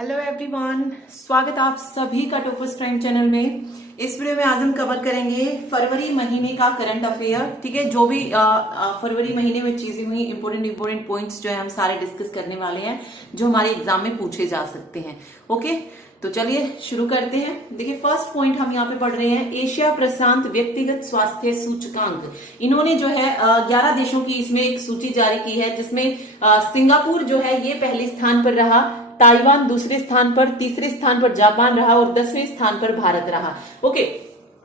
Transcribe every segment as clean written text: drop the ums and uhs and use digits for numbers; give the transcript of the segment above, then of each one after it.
Hello everyone, स्वागत आप सभी का टॉपर्स प्राइम चैनल में। इस वीडियो में आज हम कवर करेंगे फरवरी महीने का करंट अफेयर। ठीक है, जो भी फरवरी महीने में चीजें हुई, इंपॉर्टेंट पॉइंट्स जो है हम सारे डिस्कस करने वाले हैं जो हमारे एग्जाम में पूछे जा सकते हैं। ओके, तो चलिए शुरू करते हैं। देखिए, फर्स्ट पॉइंट हम यहाँ पे पढ़ रहे हैं, एशिया प्रशांत व्यक्तिगत स्वास्थ्य सूचकांक। इन्होंने जो है 11 देशों की इसमें एक सूची जारी की है, जिसमें सिंगापुर जो है ये पहले स्थान पर रहा, ताइवान दूसरे स्थान पर, तीसरे स्थान पर जापान रहा और 10वें स्थान पर भारत रहा। ओके,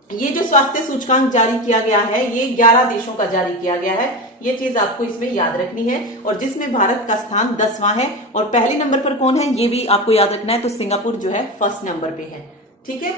ये जो स्वास्थ्य सूचकांक जारी किया गया है ये 11 देशों का जारी किया गया है। ये चीज आपको इसमें याद रखनी है, और जिसमें भारत का स्थान 10वां है और पहले नंबर पर कौन है ये भी आपको याद रखना है। तो सिंगापुर जो है फर्स्ट नंबर पे है। ठीक है,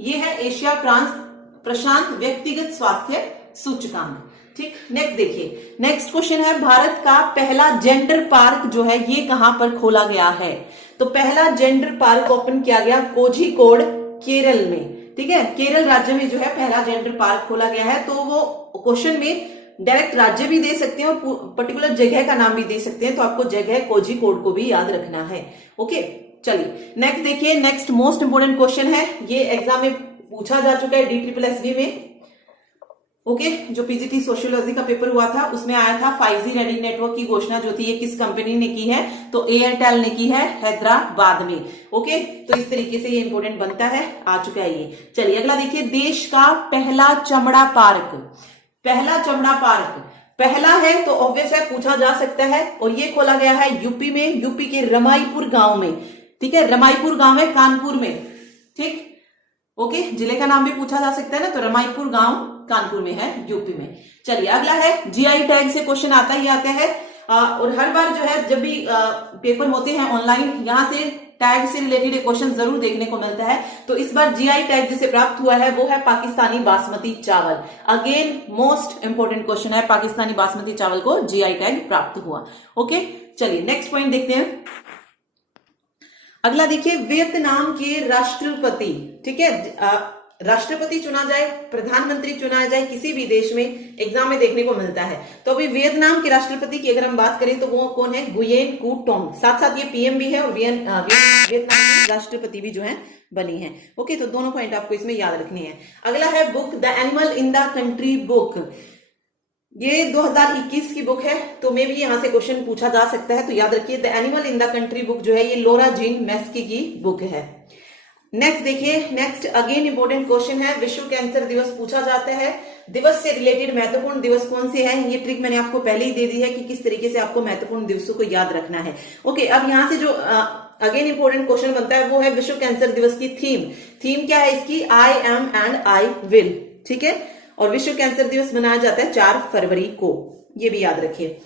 ये है एशिया प्रशांत व्यक्तिगत स्वास्थ्य सूचकांक। ठीक, नेक्स्ट देखिए, नेक्स्ट क्वेश्चन है, भारत का पहला जेंडर पार्क जो है ये कहां पर खोला गया है? तो पहला जेंडर पार्क ओपन किया गया कोझिकोड, केरल में। ठीक है, केरल राज्य में जो है पहला जेंडर पार्क खोला गया है। तो वो क्वेश्चन में डायरेक्ट राज्य भी दे सकते हैं और पर्टिकुलर जगह का नाम भी दे सकते हैं, तो आपको जगह कोझिकोड को भी याद रखना है। ओके, चलिए नेक्स्ट देखिए, नेक्स्ट मोस्ट इंपोर्टेंट क्वेश्चन है, ये एग्जाम में पूछा जा चुका है DSSB में। ओके, जो पीजीटी सोशियोलॉजी का पेपर हुआ था उसमें आया था 5G रेडी नेटवर्क की घोषणा जो थी ये किस कंपनी ने की है? तो एयरटेल ने की है हैदराबाद में। ओके, तो इस तरीके से ये इंपोर्टेंट बनता है, आ चुका है ये। चलिए अगला देखिए, देश का पहला चमड़ा पार्क। पहला चमड़ा पार्क पहला है तो ऑब्वियस है, पूछा जा सकता है, और ये खोला गया है यूपी में, यूपी के रमाईपुर गांव में। ठीक है, रमाईपुर गांव है कानपुर में। ठीक, ओके, जिले का नाम भी पूछा जा सकता है ना, तो रमाईपुर गांव कानपुर में है, यूपी में। चलिए अगला है, जीआई टैग से क्वेश्चन आता ही आता है, और हर बार जो है जब भी पेपर होते हैं ऑनलाइन, यहां से टैग से रिलेटेड क्वेश्चन जरूर देखने को मिलता है। तो इस बार जीआई टैग जिसे प्राप्त हुआ है वो है पाकिस्तानी बासमती चावल। अगेन मोस्ट इंपोर्टेंट क्वेश्चन है, पाकिस्तानी बासमती चावल को जीआई टैग प्राप्त हुआ। ओके, चलिए नेक्स्ट पॉइंट देखते हैं। अगला देखिए, वियतनाम के राष्ट्रपति। ठीक है, राष्ट्रपति चुना जाए, प्रधानमंत्री चुना जाए, किसी भी देश में एग्जाम में देखने को मिलता है। तो अभी वियतनाम के राष्ट्रपति की अगर हम बात करें तो वो कौन है? गुयेन कू टोंग। साथ साथ ये पीएम भी है और वियतनाम की राष्ट्रपति भी जो है बनी है। ओके, तो दोनों पॉइंट आपको इसमें याद रखनी है। अगला है book the animal in the country book. ये 2021 की बुक है, तो मे भी यहां से क्वेश्चन पूछा जा सकता है, तो याद रखिए the animal in the country book जो है ये लॉरा जीन मैस्की की बुक है। नेक्स्ट देखिए, नेक्स्ट अगेन इंपोर्टेंट क्वेश्चन है, विश्व कैंसर दिवस पूछा जाता है। दिवस से रिलेटेड महत्वपूर्ण दिवस कौन से हैं? ये ट्रिक मैंने आपको पहले ही दे दी है कि किस तरीके से आपको महत्वपूर्ण दिवसों को याद रखना है। ओके, अब यहां से जो अगेन इंपोर्टेंट क्वेश्चन बनता है वो है विश्व कैंसर दिवस की थीम क्या है इसकी? I am and I will. ठीक है, और विश्व कैंसर दिवस मनाया जाता है 4 फरवरी को, ये भी याद रखिए।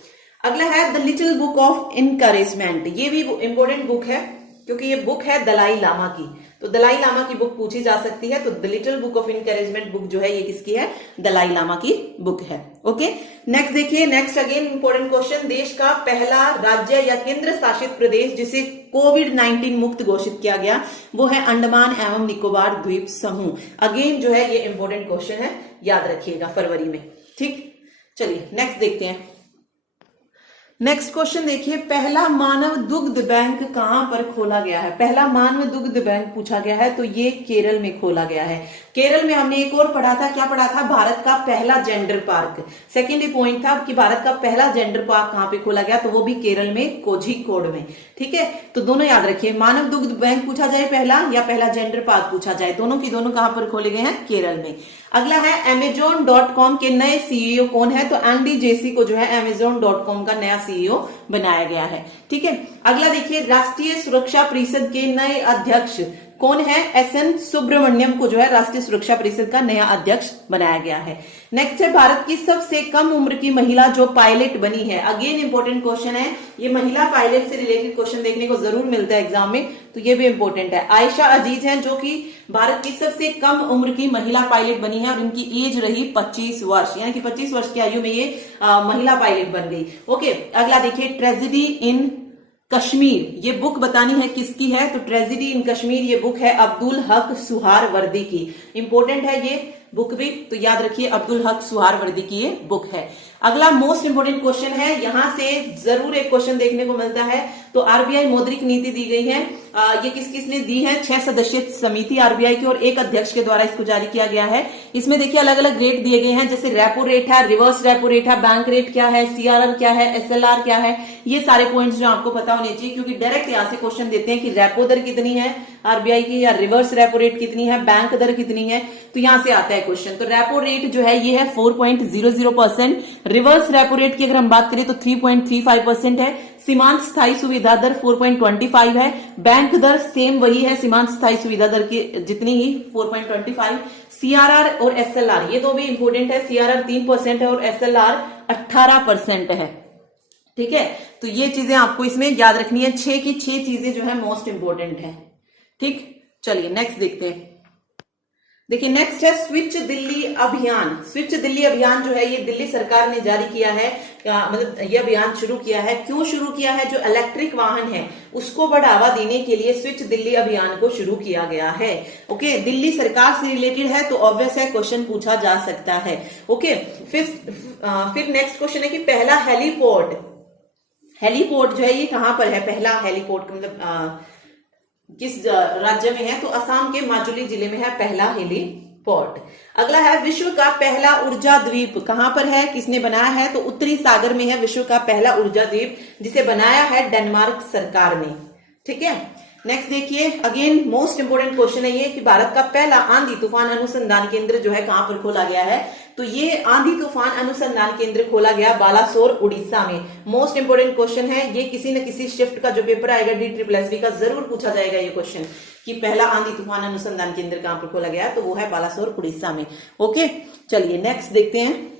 अगला है the little book of encouragement. ये भी इंपोर्टेंट बुक है क्योंकि ये बुक है दलाई लामा की, तो दलाई लामा की बुक पूछी जा सकती है। तो the little book of encouragement book जो है ये किसकी है? दलाई लामा की बुक है। ओके, नेक्स्ट देखिए, नेक्स्ट अगेन इंपोर्टेंट क्वेश्चन, देश का पहला राज्य या केंद्र शासित प्रदेश जिसे कोविड-19 मुक्त घोषित किया गया वो है अंडमान एवं निकोबार द्वीप समूह। अगेन जो है ये इंपोर्टेंट क्वेश्चन है, याद रखिएगा फरवरी में। ठीक, चलिए नेक्स्ट देखते हैं। नेक्स्ट क्वेश्चन देखिए, पहला मानव दुग्ध बैंक कहां पर खोला गया है? पहला मानव दुग्ध बैंक पूछा गया है, तो ये केरल में खोला गया है। केरल में हमने एक और पढ़ा था, क्या पढ़ा था? भारत का पहला जेंडर पार्क। सेकेंड पॉइंट था कि भारत का पहला जेंडर पार्क कहां पे खोला गया, तो वो भी केरल में, कोझिकोड में। ठीक है, तो दोनों याद रखिए, मानव दुग्ध बैंक पूछा जाए पहला या पहला जेंडर पार्क पूछा जाए, दोनों की दोनों कहां पर खोले गए हैं? केरल में। अगला है Amazon.com के नए CEO कौन है? तो एंडी जेसी को जो है Amazon.com का नया CEO बनाया गया है। ठीक है, अगला देखिए, राष्ट्रीय सुरक्षा परिषद के नए अध्यक्ष कौन है? SN सुब्रमण्यम को जो है राष्ट्रीय सुरक्षा परिषद का नया अध्यक्ष बनाया गया है। नेक्स्ट है, भारत की सबसे कम उम्र की महिला जो पायलट बनी है। अगेन इंपोर्टेंट क्वेश्चन है, ये महिला पायलट से रिलेटेड क्वेश्चन देखने को जरूर मिलता है एग्जाम में, तो ये भी इंपोर्टेंट है। आयशा अजीज हैं जो कि भारत की सबसे कम उम्र की महिला पायलट बनी है और इनकी एज रही 25 वर्ष, यानी कि 25 वर्ष की आयु में ये महिला पायलट बन गई। ओके, अगला देखिए, ट्रेजेडी इन कश्मीर, ये बुक बतानी है किसकी है? तो ट्रेजेडी इन कश्मीर ये बुक है अब्दुल हक सुहारवर्दी की। इंपोर्टेंट है ये बुक भी, तो याद रखिए अब्दुल हक सुहारवर्दी की ये बुक है। अगला मोस्ट इंपोर्टेंट क्वेश्चन है, यहां से जरूर एक क्वेश्चन देखने को मिलता है। तो आरबीआई मौद्रिक नीति दी गई है, ये किस किसने दी है? 6 सदस्यीय समिति आरबीआई की और एक अध्यक्ष के द्वारा इसको जारी किया गया है। इसमें देखिए अलग अलग रेट दिए गए हैं, जैसे रेपो रेट है, रिवर्स रेपो रेट है, बैंक रेट क्या है, सीआरआर क्या है, एसएलआर क्या है, ये सारे पॉइंट्स जो आपको पता होने चाहिए, क्योंकि डायरेक्ट यहां से क्वेश्चन देते हैं कि रेपो दर कितनी है आरबीआई की, या रिवर्स रेपो रेट कितनी है, बैंक दर कितनी है, तो यहां से आता है क्वेश्चन। तो रेपो रेट जो है ये है 4.00%, रिवर्स रेपो रेट की अगर हम बात करें तो 3.35% है, सीमांत स्थायी सुविधा दर 4.25 है, बैंक दर सेम वही है सीमांत स्थायी सुविधा दर की जितनी ही 4.25, सीआरआर और एसएलआर ये दो भी इंपोर्टेंट है, सीआरआर 3% है और एसएलआर 18% है। ठीक है, तो ये चीजें आपको इसमें याद रखनी है, 6 की 6 चीजें जो है मोस्ट इंपोर्टेंट है। ठीक, चलिए नेक्स्ट देखते हैं। देखिए नेक्स्ट है स्विच दिल्ली अभियान। स्विच दिल्ली अभियान जो है ये दिल्ली सरकार ने जारी किया है, मतलब ये अभियान शुरू किया है। क्यों शुरू किया है? जो इलेक्ट्रिक वाहन है उसको बढ़ावा देने के लिए स्विच दिल्ली अभियान को शुरू किया गया है। ओके, दिल्ली सरकार से रिलेटेड है तो ऑब्वियस है क्वेश्चन पूछा जा सकता है। ओके, फिर नेक्स्ट क्वेश्चन है कि पहला हेलीपोर्ट जो है ये कहां पर है? पहला हेलीपोर्ट मतलब किस राज्य में है? तो असम के माजुली जिले में है पहला हेलीपोर्ट। अगला है विश्व का पहला ऊर्जा द्वीप कहां पर है, किसने बनाया है? तो उत्तरी सागर में है विश्व का पहला ऊर्जा द्वीप, जिसे बनाया है डेनमार्क सरकार ने। ठीक है, नेक्स्ट देखिए, अगेन मोस्ट इंपोर्टेंट क्वेश्चन है ये कि भारत का पहला आंधी तूफान अनुसंधान केंद्र जो है कहां पर खोला गया है? तो ये आंधी तूफान अनुसंधान केंद्र खोला गया बालासोर उड़ीसा में। मोस्ट इंपोर्टेंट क्वेश्चन है ये, किसी न किसी शिफ्ट का जो पेपर आएगा DSSB का जरूर पूछा जाएगा ये क्वेश्चन कि पहला आंधी तूफान अनुसंधान केंद्र कहां पर खोला गया, तो वो है बालासोर उड़ीसा में। ओके, चलिए नेक्स्ट देखते हैं।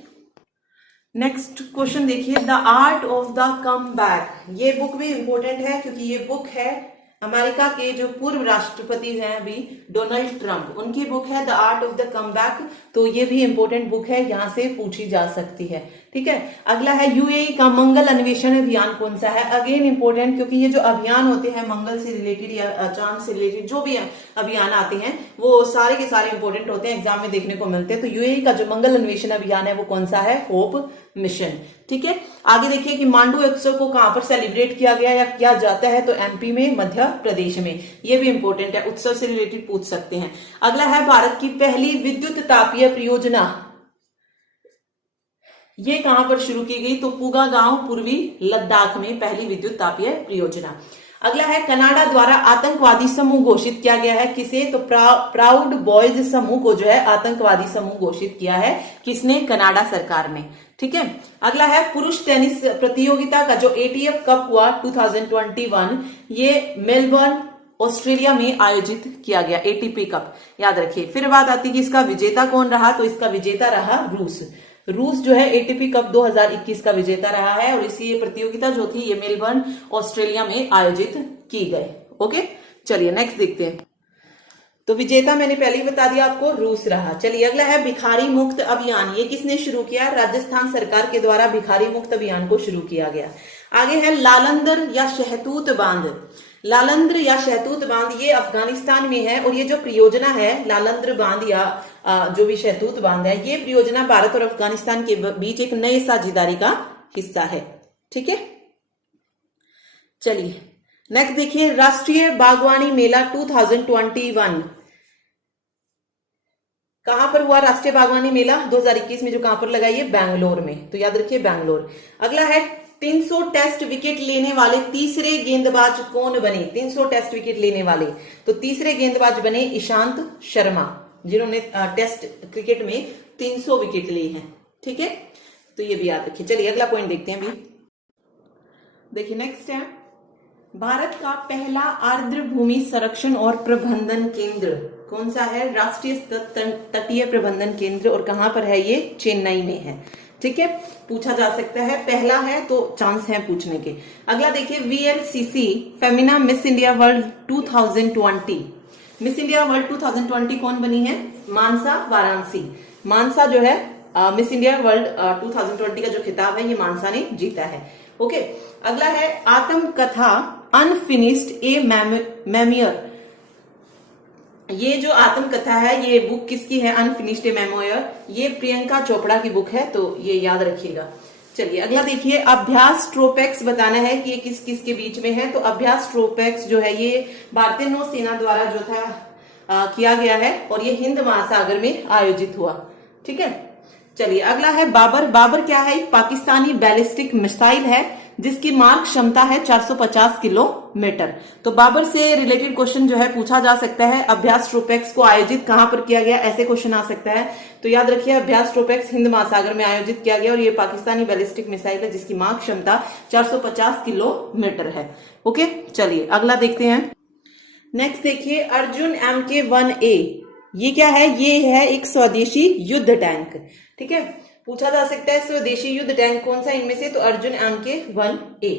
नेक्स्ट क्वेश्चन देखिए, the art of the come back. ये बुक भी इंपॉर्टेंट है क्योंकि ये बुक है अमेरिका के जो पूर्व राष्ट्रपति हैं अभी डोनाल्ड ट्रंप, उनकी बुक है the art of the come back. तो ये भी इंपॉर्टेंट बुक है, यहां से पूछी जा सकती है। ठीक है, अगला है यूएई का मंगल अन्वेषण अभियान कौन सा है? अगेन इंपॉर्टेंट, क्योंकि ये जो अभियान होते हैं मंगल से रिलेटेड या चांद से रिलेटेड जो भी अभियान आते हैं वो सारे के सारे इंपॉर्टेंट होते हैं, एग्जाम में देखने को मिलते हैं। तो यूएई का जो मंगल अन्वेषण अभियान है वो कौन सा है? Hope mission. ठीक है, आगे देखिए कि मांडू उत्सव को कहां पर सेलिब्रेट किया गया या किया जाता है? तो एमपी में, मध्य प्रदेश में। ये भी इंपॉर्टेंट है, उत्सव से रिलेटेड पूछ सकते हैं। अगला है भारत की पहली विद्युत तापीय परियोजना, ये कहां पर शुरू की गई? तो पूगा गांव पूर्वी लद्दाख में पहली विद्युत तापीय परियोजना। अगला है कनाडा द्वारा आतंकवादी समूह घोषित किया गया है, किसे? तो प्राउड बॉयज समूह को जो है आतंकवादी समूह घोषित किया है, किसने? कनाडा सरकार ने। ठीक है, अगला है पुरुष टेनिस प्रतियोगिता का जो एटीएफ कप हुआ 2021, ये मेलबर्न ऑस्ट्रेलिया में आयोजित किया गया, एटीपी कप, याद रखिए। फिर बात आती है कि इसका विजेता कौन रहा? तो इसका विजेता रहा रूस जो है एटीपी कप 2021 का विजेता रहा है, और इसी ये प्रतियोगिता जो थी ये मेलबर्न ऑस्ट्रेलिया में आयोजित की गई। ओके, चलिए नेक्स्ट देखते हैं। तो विजेता मैंने पहले ही बता दिया आपको, रूस रहा। चलिए अगला है भिखारी मुक्त अभियान, ये किसने शुरू किया? राजस्थान सरकार के द्वारा भिखारी मुक्त अभियान को शुरू किया गया। आगे है लालंदर या शहतूत बांध। लालंद्र या शहतूत बांध ये अफगानिस्तान में है, और ये जो परियोजना है लालंद्र बांध या जो भी शहतूत बांध है, ये परियोजना भारत और अफगानिस्तान के बीच एक नए साझेदारी का हिस्सा है। ठीक है, चलिए नेक्स्ट देखिए, राष्ट्रीय बागवानी मेला 2021 कहां पर हुआ? राष्ट्रीय बागवानी मेला 2021 में जो कहां पर लगा? ये बैंगलोर में, तो याद रखिए बैंगलोर। अगला है 300 टेस्ट विकेट लेने वाले तीसरे गेंदबाज कौन बने? 300 टेस्ट विकेट लेने वाले, तो तीसरे गेंदबाज बने ईशांत शर्मा, जिन्होंने टेस्ट क्रिकेट में 300 विकेट लिए हैं। ठीक है, तो ये भी याद रखिए। चलिए अगला पॉइंट देखते हैं अभी। देखिए नेक्स्ट है भारत का पहला आर्द्र भूमि संरक्षण और प्रबंधन केंद्र कौन सा है? राष्ट्रीय तटीय प्रबंधन केंद्र, और कहां पर है? ये चेन्नई में है। ठीक है, पूछा जा सकता है, पहला है तो चांस है पूछने के। अगला देखिए VLCC Femina miss India world 2020। Miss India world 2020 कौन बनी है? मानसा वाराणसी। मानसा जो है मिस इंडिया वर्ल्ड 2020 का जो खिताब है ये मानसा ने जीता है। ओके, अगला है आत्मकथा अनफिनिश्ड ए मेमोयर। ये जो आत्मकथा है ये बुक किसकी है? अनफिनिश्ड ए मेमोयर, ये प्रियंका चोपड़ा की बुक है, तो ये याद रखिएगा। चलिए अगला देखिए, अभ्यास ट्रोपेक्स बताना है कि ये किस किस के बीच में है। तो अभ्यास ट्रोपेक्स जो है ये भारतीय नौसेना द्वारा जो था किया गया है और ये हिंद महासागर में आयोजित हुआ। ठीक है, चलिए अगला है बाबर। बाबर क्या है? एक पाकिस्तानी बैलिस्टिक मिसाइल है जिसकी मारक क्षमता है 450 किलोमीटर। तो बाबर से रिलेटेड क्वेश्चन जो है पूछा जा सकता है। अभ्यास ट्रोपेक्स को आयोजित कहां पर किया गया, ऐसे क्वेश्चन आ सकता है। तो याद रखिए अभ्यास ट्रोपेक्स हिंद महासागर में आयोजित किया गया और ये पाकिस्तानी बैलिस्टिक मिसाइल है जिसकी मारक क्षमता 450 किलोमीटर है। ओके, चलिए अगला देखते हैं। नेक्स्ट देखिए, अर्जुन MK-1A ये क्या है? ये है एक स्वदेशी युद्ध टैंक। ठीक है, पूछा जा सकता है स्वदेशी युद्ध टैंक कौन सा इनमें से, तो अर्जुन MK-1A।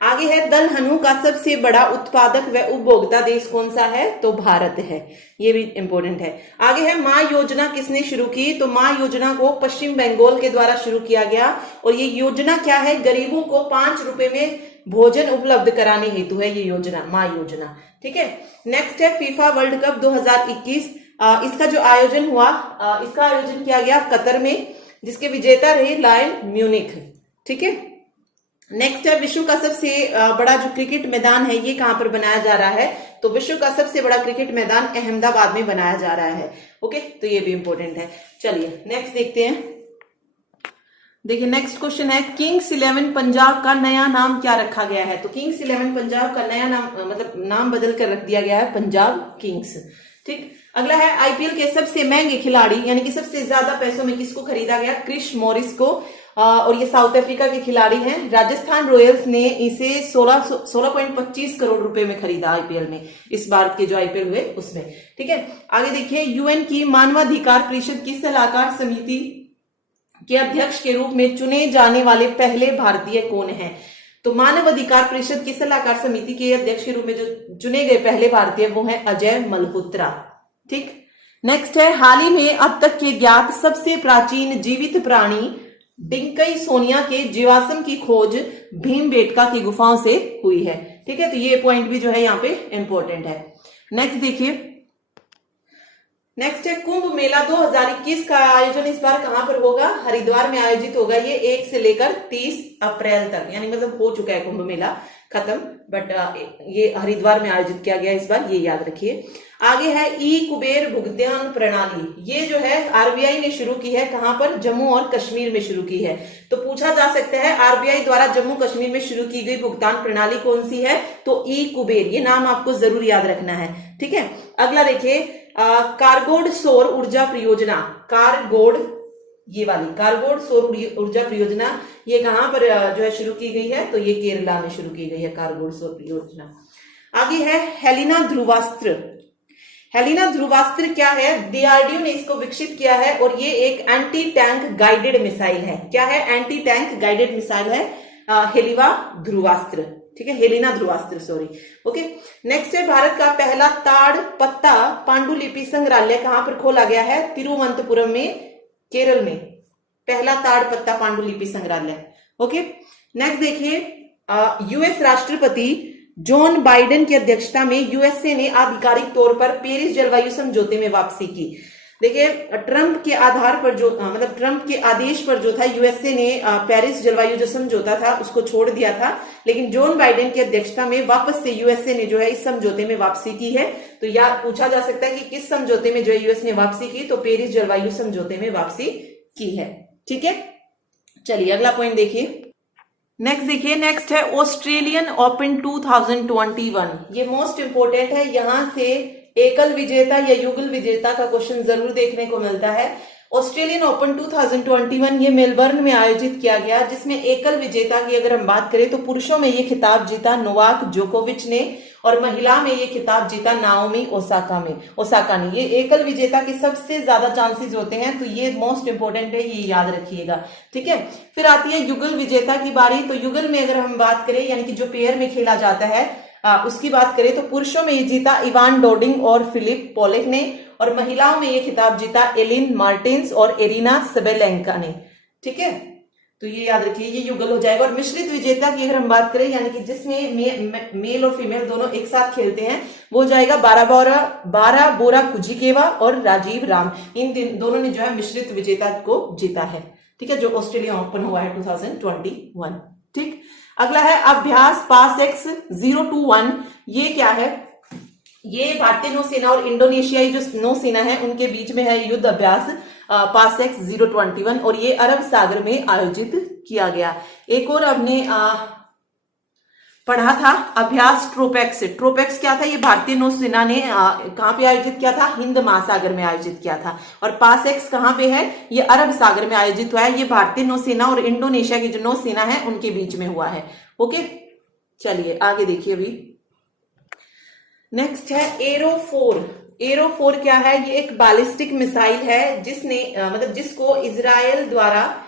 आगे है, दलहनु का सबसे बड़ा उत्पादक व उपभोक्ता देश कौन सा है, तो भारत है। ये भी इंपॉर्टेंट है। आगे है, माँ योजना किसने शुरू की, तो माँ योजना को पश्चिम बंगाल के द्वारा शुरू किया गया और ये योजना क्या है? गरीबों को 5 रुपए में भोजन उपलब्ध कराने हेतु है ये योजना, माँ योजना। ठीक है, नेक्स्ट है फीफा वर्ल्ड कप 2021। इसका जो आयोजन हुआ, इसका आयोजन किया गया कतर में, जिसके विजेता रहे लायन म्यूनिख। ठीक है, नेक्स्ट है, विश्व का सबसे बड़ा जो क्रिकेट मैदान है ये कहां पर बनाया जा रहा है, तो विश्व का सबसे बड़ा क्रिकेट मैदान अहमदाबाद में बनाया जा रहा है। ओके, तो ये भी इंपॉर्टेंट है। चलिए नेक्स्ट देखते हैं। देखिए नेक्स्ट क्वेश्चन है, किंग्स 11 पंजाब का नया नाम क्या रखा गया है, तो किंग्स 11 पंजाब का नया नाम मतलब नाम बदल कर रख दिया गया है पंजाब किंग्स। ठीक, अगला है, आईपीएल के सबसे महंगे खिलाड़ी यानी कि सबसे ज्यादा पैसों में किसको खरीदा गया, क्रिस मॉरिस को, और ये साउथ अफ्रीका के खिलाड़ी हैं। राजस्थान रॉयल्स ने इसे 16.25 करोड़ रुपए में खरीदा आईपीएल में, इस बार के जो आईपीएल हुए उसमें। ठीक है, आगे देखिए, यूएन की मानवाधिकार परिषद की सलाहकार समिति के अध्यक्ष के रूप में चुने जाने वाले पहले भारतीय कौन है, तो मानव अधिकार परिषद की सलाहकार समिति के अध्यक्ष के रूप में जो चुने गए पहले भारतीय वो है अजय मल्होत्रा। ठीक, नेक्स्ट है, हाल ही में अब तक के ज्ञात सबसे प्राचीन जीवित प्राणी डिंकई सोनिया के जीवाश्म की खोज भीमबेटका की गुफाओं से हुई है। ठीक है, तो ये पॉइंट भी जो है यहाँ पे इंपॉर्टेंट है। नेक्स्ट देखिए, नेक्स्ट है, कुंभ मेला 2021 का आयोजन इस बार कहां पर होगा, हरिद्वार में आयोजित होगा। ये 1 से लेकर 30 अप्रैल तक, यानी मतलब हो चुका है कुंभ मेला खत्म, बट ये हरिद्वार में आयोजित किया गया इस बार, ये याद रखिए। आगे है, ई कुबेर भुगतान प्रणाली, ये जो है आरबीआई ने शुरू की है, कहां पर, जम्मू और कश्मीर में शुरू की है। तो पूछा जा सकता है आरबीआई द्वारा जम्मू कश्मीर में शुरू की गई भुगतान प्रणाली कौन सी है, तो ई कुबेर, ये नाम आपको जरूर याद रखना है। ठीक है, अगला देखिए, कारगोड सौर ऊर्जा परियोजना, कारगोड, ये वाली कारगोड सौर ऊर्जा परियोजना, ये कहां पर जो है शुरू की गई है, तो ये केरला में शुरू की गई है कारगोड सौर परियोजना। आगे है, हेलिना ध्रुवास्त्र। हेलिना ध्रुवास्त्र क्या है, डीआरडीओ ने इसको विकसित किया है और ये एक एंटी टैंक गाइडेड मिसाइल है। क्या है, एंटी टैंक गाइडेड मिसाइल है हेलिवा ध्रुवास्त्र। ठीक है, Helina Dhruvastra, sorry. Okay, next है, भारत का पहला ताड़ पत्ता पांडुलिपि संग्रहालय कहां पर खोला गया है, तिरुवनंतपुरम में, केरल में, पहला ताड़ पत्ता पांडुलिपि संग्रहालय। ओके, नेक्स्ट देखिए, यूएस राष्ट्रपति जॉन बाइडेन की अध्यक्षता में यूएसए ने आधिकारिक तौर पर पेरिस जलवायु समझौते में वापसी की। देखिए, ट्रंप के आधार पर जो मतलब ट्रंप के आदेश पर जो था यूएसए ने पेरिस जलवायु जो समझौता था उसको छोड़ दिया था, लेकिन जॉन बाइडेन की अध्यक्षता में वापस से यूएसए ने जो है इस समझौते में वापसी की है। तो या पूछा जा सकता है कि किस समझौते में जो है यूएस ने वापसी की, तो पेरिस जलवायु समझौते में वापसी की है। ठीक है, चलिए अगला पॉइंट देखिए। नेक्स्ट देखिए, नेक्स्ट है, ऑस्ट्रेलियन ओपन 2021, ये मोस्ट इंपोर्टेंट है। यहां से एकल विजेता या युगल विजेता का क्वेश्चन जरूर देखने को मिलता है। ऑस्ट्रेलियन ओपन 2021 ये मेलबर्न में आयोजित किया गया, जिसमें एकल विजेता की अगर हम बात करें तो पुरुषों में ये खिताब जीता नोवाक जोकोविच ने और महिला में ये खिताब जीता नाओमी ओसाका ने। ये एकल विजेता के सबसे ज्यादा चांसेस होते हैं, तो ये मोस्ट इंपोर्टेंट है, ये याद रखिएगा। ठीक है, फिर आती है युगल विजेता की बारी। तो युगल में अगर हम बात करें यानी कि जो पेयर में खेला जाता है उसकी बात करें तो पुरुषों में ये जीता इवान डोडिंग और फिलिप पोलेक ने, और महिलाओं में ये खिताब जीता एलिन मार्टिन्स और एरिना सबेलेंका ने। ठीक है, तो ये याद रखिए, ये युगल हो जाएगा। और मिश्रित विजेता की अगर हम बात करें यानी कि जिसमें मेल और फीमेल दोनों एक साथ खेलते हैं, वो जाएगा बारा बोरा कुजिकेवा और राजीव राम, इन दोनों ने जो है मिश्रित विजेता को जीता है। ठीक है, जो ऑस्ट्रेलिया ओपन हुआ है 2021। ठीक, अगला है अभ्यास पास एक्स 021। ये क्या है? ये भारतीय नौसेना और इंडोनेशियाई जो नौसेना है उनके बीच में है युद्ध अभ्यास पास एक्स 021 और ये अरब सागर में आयोजित किया गया। एक और हमने पढ़ा था अभ्यास ट्रोपेक्स। ट्रोपेक्स क्या था? ये भारतीय नौसेना ने कहां पे आयोजित किया था? हिंद महासागर में आयोजित किया था। और पास एक्स कहां पे है? ये अरब सागर में आयोजित हुआ है। ये भारतीय नौसेना और इंडोनेशिया की जो नौसेना है उनके बीच में हुआ है। ओके, चलिए आगे देखिए। अभी नेक्स्ट है एरो 4। एरो 4 क्या है? ये एक बैलिस्टिक मिसाइल है जिसने जिसको इजराइल द्वारा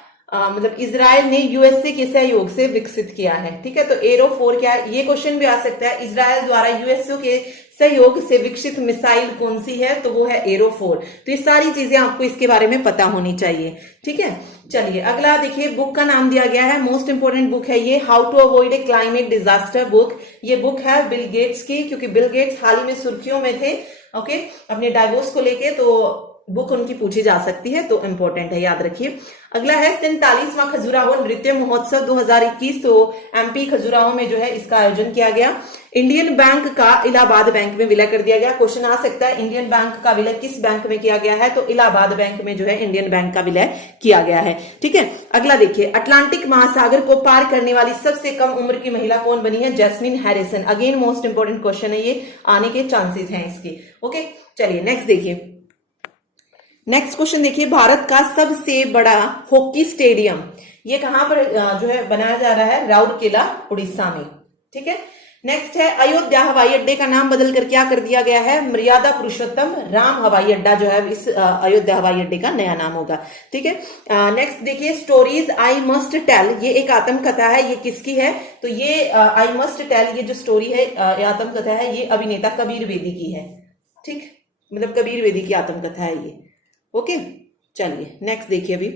इजराइल ने यूएसए के सहयोग से विकसित किया है। ठीक है, तो एरो 4 क्या है? ये क्वेश्चन भी आ सकता है, इजराइल द्वारा यूएसए के सहयोग से विकसित मिसाइल कौन सी है? तो वो है एरो 4। तो ये सारी चीजें आपको इसके बारे में पता होनी चाहिए। ठीक है, चलिए अगला देखिए। बुक का नाम दिया गया है, मोस्ट इंपोर्टेंट बुक है ये, how to avoid a climate disaster book. ये बुक है बिल गेट्स की, क्योंकि बिल गेट्स हाल ही में सुर्खियों में थे ओके अपने डाइवोर्स को लेके, तो बुक उनकी पूछी जा सकती है, तो इंपॉर्टेंट है, याद रखिए। अगला है 47वां खजुराहो नृत्य महोत्सव 2021। तो एमपी खजुराहो में जो है इसका आयोजन किया गया। इंडियन बैंक का इलाहाबाद बैंक में विलय कर दिया गया। क्वेश्चन आ सकता है इंडियन बैंक का विलय किस बैंक में किया गया है? तो इलाहाबाद बैंक में जो है इंडियन बैंक का विलय किया गया है। ठीक है, अगला देखिए। अटलांटिक महासागर को पार करने वाली सबसे कम उम्र की महिला कौन बनी है? Jasmine Harrison. Again most important question है, ये आने के चांसेस हैं इसके। ओके, चलिए नेक्स्ट देखिए। नेक्स्ट क्वेश्चन देखिए। भारत का सबसे बड़ा हॉकी स्टेडियम ये कहां पर जो है बनाया जा रहा है? राउरकेला, उड़ीसा में। ठीक है, नेक्स्ट है अयोध्या हवाई अड्डे का नाम बदल कर क्या कर दिया गया है? मर्यादा पुरुषोत्तम राम हवाई अड्डा जो है इस अयोध्या हवाई अड्डे का नया नाम होगा। ठीक है, नेक्स्ट देखिए। स्टोरीज आई मस्ट टेल, ये एक आत्मकथा है। ये किसकी है? तो ये आई मस्ट टेल, ये जो स्टोरी है आत्मकथा है, ये अभिनेता कबीर बेदी की है। ठीक, कबीर बेदी की आत्मकथा है ये। ओके, चलिए नेक्स्ट देखिए। अभी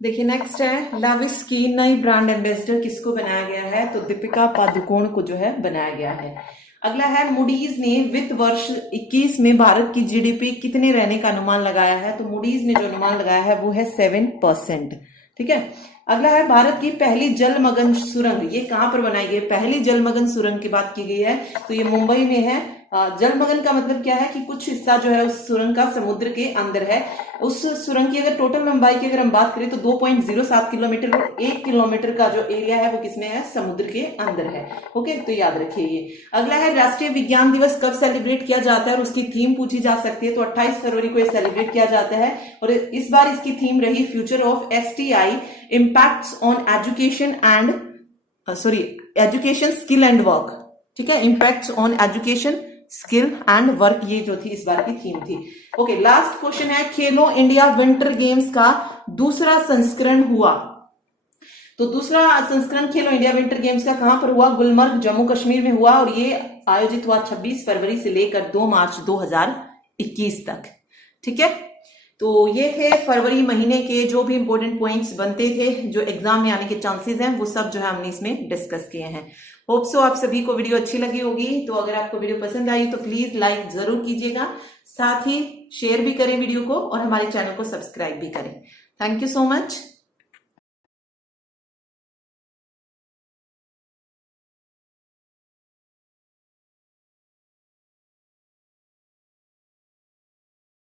देखिए नेक्स्ट है लविस की नई ब्रांड एम्बेसडर किसको बनाया गया है? तो दीपिका पादुकोण को जो है बनाया गया है। अगला है मूडीज ने वित्त वर्ष 21 में भारत की जीडीपी कितने रहने का अनुमान लगाया है? तो मूडीज ने जो अनुमान लगाया है वो है 7%। ठीक है, अगला है भारत की पहली जलमग्न सुरंग, ये कहां पर बनाई गई? पहली जलमग्न सुरंग की बात की गई है, तो ये मुंबई में है। जलमग्न का मतलब क्या है कि कुछ हिस्सा जो है उस सुरंग का समुद्र के अंदर है। उस सुरंग की अगर टोटल लंबाई की अगर हम बात करें तो 2.07 किलोमीटर और 1 किलोमीटर का जो एरिया है वो किसमें है? समुद्र के अंदर है। ओके, तो याद रखिए ये। अगला है राष्ट्रीय विज्ञान दिवस कब सेलिब्रेट किया जाता है और उसकी थीम पूछी जा सकती है। तो 28 फरवरी को ये सेलिब्रेट किया जाता है और इस बार इसकी थीम रही future of STI impacts on education skill and work. ठीक है, impacts on education skill and work, ये जो थी इस बार की थीम थी। ओके, लास्ट क्वेश्चन है खेलो इंडिया विंटर गेम्स का दूसरा संस्करण हुआ। तो दूसरा संस्करण खेलो इंडिया विंटर गेम्स का कहां पर हुआ? गुलमर्ग, जम्मू कश्मीर में हुआ और ये आयोजित हुआ 26 फरवरी से लेकर 2 मार्च 2021 तक। ठीक है, तो ये थे फरवरी महीने के जो भी इंपॉर्टेंट पॉइंट्स बनते थे, जो एग्जाम में आने के चांसेस हैं, वो सब जो है हमने इसमें डिस्कस किए हैं। होप सो आप सभी को वीडियो अच्छी लगी होगी। तो अगर आपको वीडियो पसंद आई तो प्लीज लाइक जरूर कीजिएगा, साथ ही शेयर भी करें वीडियो को और हमारे चैनल को सब्सक्राइब भी करें। Thank you so much.